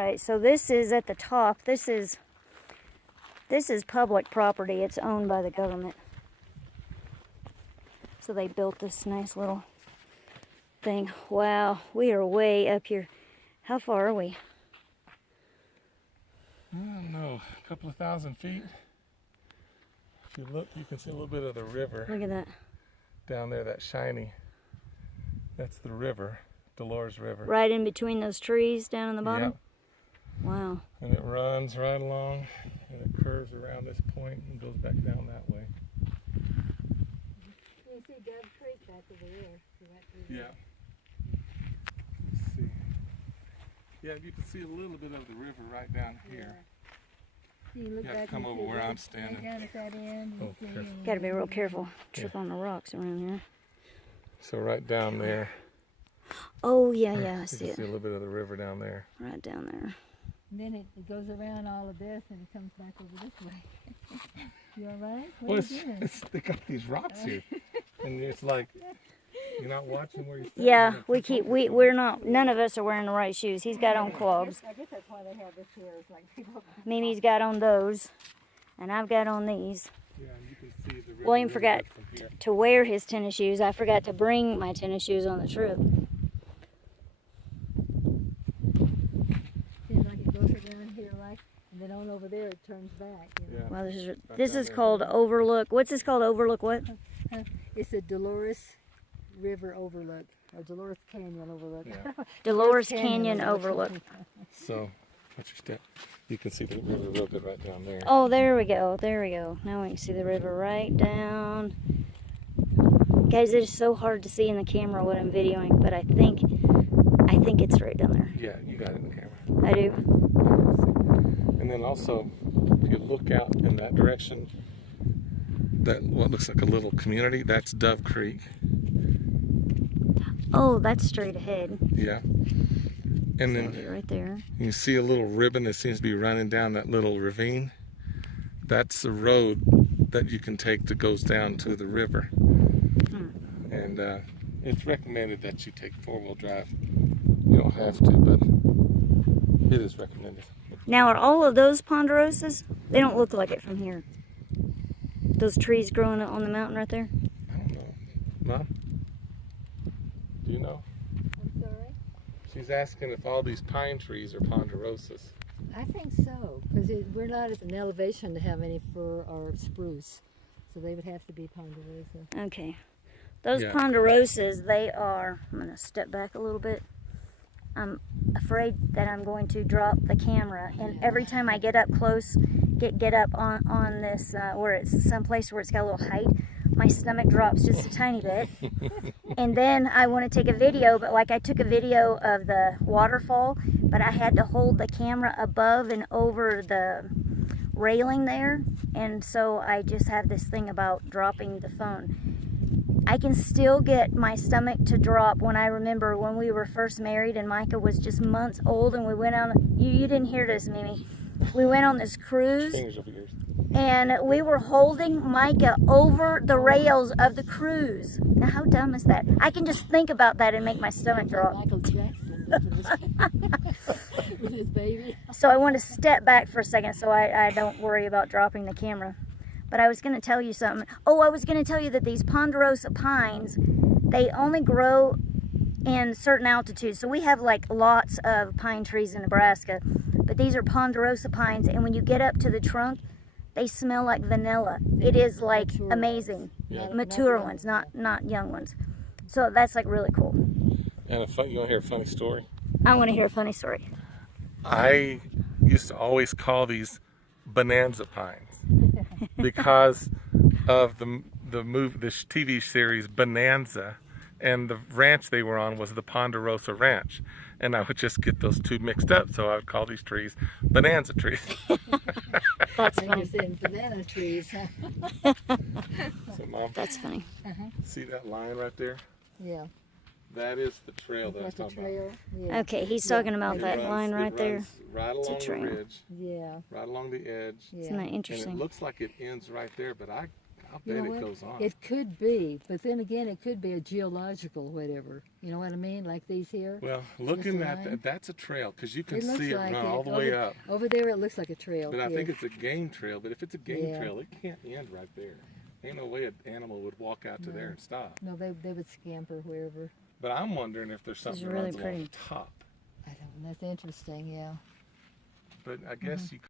Right, so this is at the top. This is public property. It's owned by the government. So they built this nice little thing. Wow, we are way up here. How far are we? I don't know, a couple of thousand feet. If you look, you can see a little bit of the river. Look at that. Down there, that shiny. That's the river, Dolores River. Right in between those trees down in the bottom? Yep. Wow. And it runs right along, and it curves around this point and goes back down that way. You see Dove Creek back over there. Yeah. Let's see. Yeah, you can see a little bit of the river right down here. You look You back have to come and over see where that- I'm standing. right down at that end, you Oh, see, careful. and- Got to be real careful. Trip on the rocks around here. So right down there. Oh, yeah, I You see can it. see a little bit of the river down there. Right down there. And then it goes around all of this and it comes back over this way. You all right? What Well, are you doing? they got these rocks here, and it's like you're not watching where you're standing. Yeah, we're not, none of us are wearing the right shoes. He's got on clogs. I guess that's why they have this here. It's like people. Mimi's got on those, and I've got on these. Yeah, and you can see the river. William really forgot good from here. to wear his tennis shoes. I forgot to bring my tennis shoes on the trip. Seems like it goes around here, like, and then on over there it turns back. You know? Yeah. Well, this is down there. called Overlook. What's this called? Overlook what? It's the Dolores River Overlook, or Dolores Canyon Overlook. Yeah. Dolores Canyon Overlook. So, watch your step. You can see the river real good right down there. Oh, there we go. There we go. Now we can see the river right down. Guys, it is so hard to see in the camera what I'm videoing, but I think it's right down there. Yeah, you got it in the camera. I do. And then also, if you look out in that direction, that what looks like a little community, that's Dove Creek. Oh, that's straight ahead. Yeah. And then Right there. you see a little ribbon that seems to be running down that little ravine. That's the road that you can take that goes down to the river. And it's recommended that you take four-wheel drive. You don't have to, but it is recommended. Now, are all of those ponderosas? They don't look like it from here. Those trees growing on the mountain right there? I don't know. Mom? Do you know? I'm sorry? She's asking if all these pine trees are ponderosas. I think so, because we're not at an elevation to have any fir or spruce, so they would have to be ponderosa. Okay. Those Yeah. ponderosas, they are, I'm going to step back a little bit. I'm afraid that I'm going to drop the camera, and every time I get up close, get up on this, where it's someplace where it's got a little height, my stomach drops just a tiny bit. And then I want to take a video, but like I took a video of the waterfall, but I had to hold the camera above and over the railing there, and so I just have this thing about dropping the phone. I can still get my stomach to drop when I remember when we were first married and Micah was just months old, and we went on, you didn't hear this, Mimi. We went on this cruise, Fingers over yours. and we were holding Micah over the rails of the cruise. Now, how dumb is that? I can just think about that and make my stomach drop. Michael Jackson with his baby. So I want to step back for a second so I don't worry about dropping the camera. But I was going to tell you something. Oh, I was going to tell you that these ponderosa pines, they only grow in certain altitudes. So we have like lots of pine trees in Nebraska, but these are ponderosa pines, and when you get up to the trunk, they smell like vanilla. It is like Mature amazing. Yeah. Mature ones, not young ones. So that's like really cool. And you want to hear a funny story? I want to hear a funny story. I used to always call these bonanza pines because of the TV series Bonanza, and the ranch they were on was the Ponderosa Ranch, and I would just get those two mixed up, so I would call these trees bonanza trees. That's And you're funny. saying banana trees. So, Mom, That's funny. see that line right there? Yeah. That is the trail that I was That's a talking about. trail. Yeah. Okay, he's talking about It that runs- line it right there. runs right along the trail. ridge, Yeah. right along the edge. Yeah. Isn't that And it interesting? looks like it ends right there, but I I'll You bet know it what? goes on. It could be, but then again, it could be a geological whatever. You know what I mean? Like these here. Well, looking Just a at line. that, that's a trail because you can It looks see it like run it. all the way up. Over there, it looks like a trail. But I yeah. think it's a game trail. But if it's a game Yeah. trail, it can't end right there. Ain't no way an animal would walk out to there and stop. No, they would scamper wherever. But I'm wondering if there's is something that really runs along pretty. the top. I don't know. That's interesting. Yeah. But I guess you